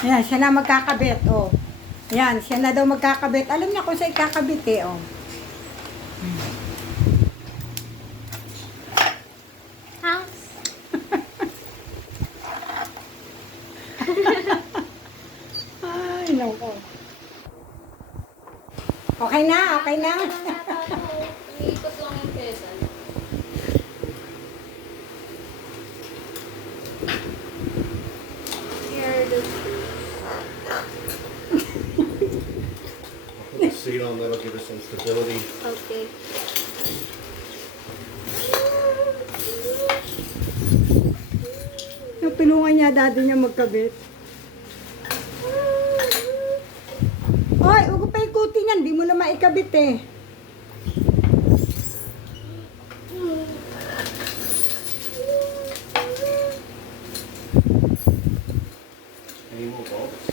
Ayan, siya na magkakabit, oh. Ayan, siya na daw magkakabit. Alam niya kung saan ikakabit eh, oh. House. Ay, naku. Okay na, okay na. Iikot lang yung pedal. Here the Put the seat on, that'll give us some stability. Okay. Tulungan niya daddy niya magkabit. Hoy, huwag pa ikutin yan. Di mo na maikabit eh. Any more bolts?